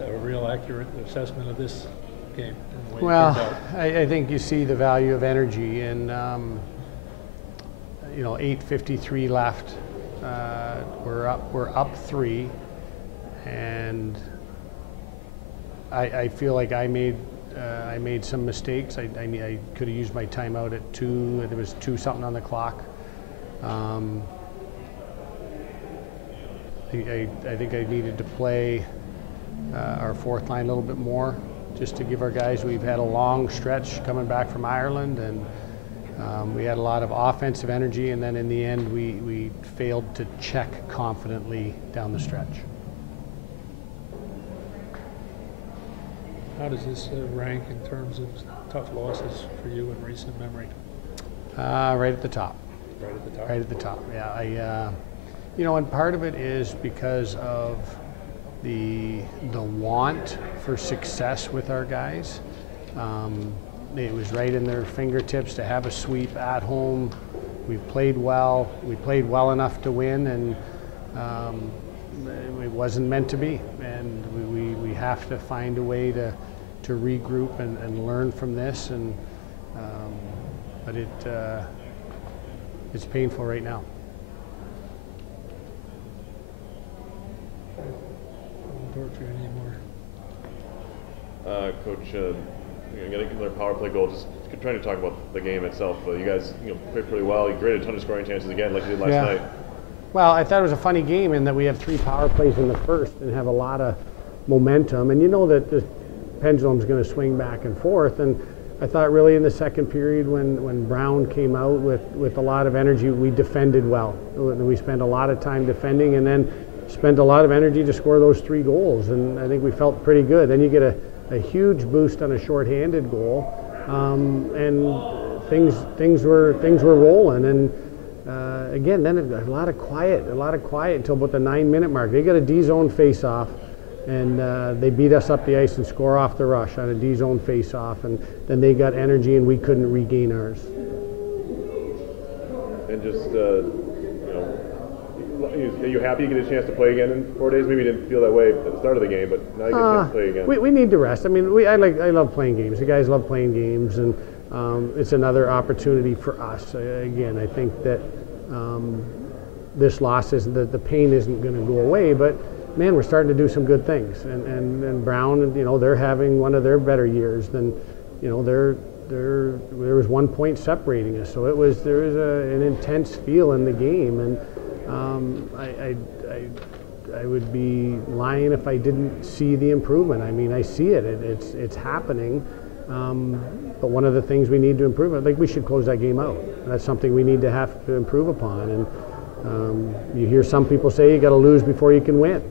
A real accurate assessment of this game and the way it Well, turned out. I think you see the value of energy, and 8:53 left. We're up 3, and I feel like I made some mistakes. I could have used my timeout at 2. There was 2 something on the clock. I think I needed to play our fourth line a little bit more, just to give our guys. We've had a long stretch coming back from Ireland, and we had a lot of offensive energy, and then in the end we failed to check confidently down the stretch. How does this rank in terms of tough losses for you in recent memory? Right at the top. Right at the top? Right at the top, yeah. And part of it is because of the want for success with our guys. It was right in their fingertips to have a sweep at home. We've played well. We played well enough to win, and it wasn't meant to be. And we have to find a way to regroup and learn from this. And but it's painful right now. Torture anymore. Coach, getting another power play goal. Just trying to talk about the game itself. You guys, played pretty well. You created a ton of scoring chances again, like you did last night. Well, I thought it was a funny game in that we have 3 power plays in the first and have a lot of momentum, and you know that the pendulum's going to swing back and forth. And I thought really in the second period, when Brown came out with a lot of energy, we defended well. We spent a lot of time defending, and then spent a lot of energy to score those 3 goals, and I think we felt pretty good. Then you get a huge boost on a shorthanded goal, and things were rolling. And again, then a lot of quiet until about the 9-minute mark. They got a D-zone face-off, and they beat us up the ice and score off the rush on a D-zone face-off, and then they got energy and we couldn't regain ours. And just are you happy you get a chance to play again in 4 days? Maybe you didn't feel that way at the start of the game, but now you get a chance to play again. We need to rest. I mean, I love playing games. The guys love playing games, and it's another opportunity for us. Again, I think that this loss isn't, the pain isn't going to go away, but man, we're starting to do some good things. And Brown, they're having one of their better years. Than, there was 1 point separating us, so there was an intense feel in the game, and I would be lying if I didn't see the improvement. I mean, I see it. It's happening. But one of the things we need to improve, I think we should close that game out. That's something we need to have to improve upon. And you hear some people say you got to lose before you can win.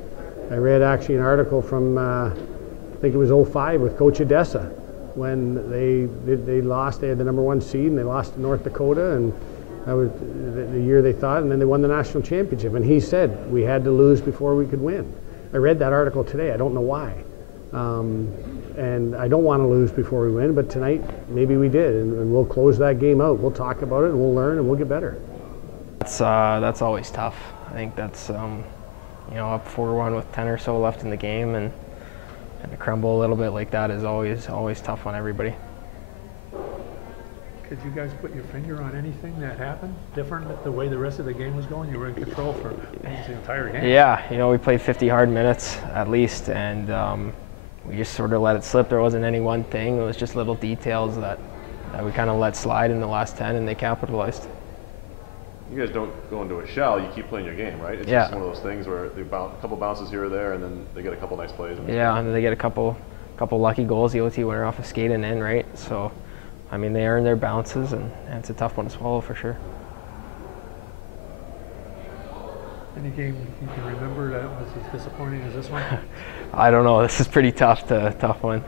I read actually an article from I think it was 05 with Coach Odessa, when they lost. They had the #1 seed and they lost to North Dakota, and that was the year they thought, and then they won the national championship. And he said we had to lose before we could win. I read that article today. I don't know why. And I don't want to lose before we win, but tonight maybe we did, and we'll close that game out. We'll talk about it, and we'll learn, and we'll get better. That's always tough. I think that's up 4-1 with 10 or so left in the game, and to crumble a little bit like that is always tough on everybody. Could you guys put your finger on anything that happened different the way the rest of the game was going? You were in control for almost the entire game. Yeah, we played 50 hard minutes at least, and we just sort of let it slip. There wasn't any one thing. It was just little details that we kind of let slide in the last 10, and they capitalized. You guys don't go into a shell. You keep playing your game, right? It's just one of those things where they a couple bounces here or there, and then they get a couple nice plays. Yeah, and then they get a couple lucky goals. The OT winner off a skate and in, right? So, I mean, they earn their bounces, and it's a tough one to swallow for sure. Any game you can remember that was as disappointing as this one? I don't know. This is pretty tough one.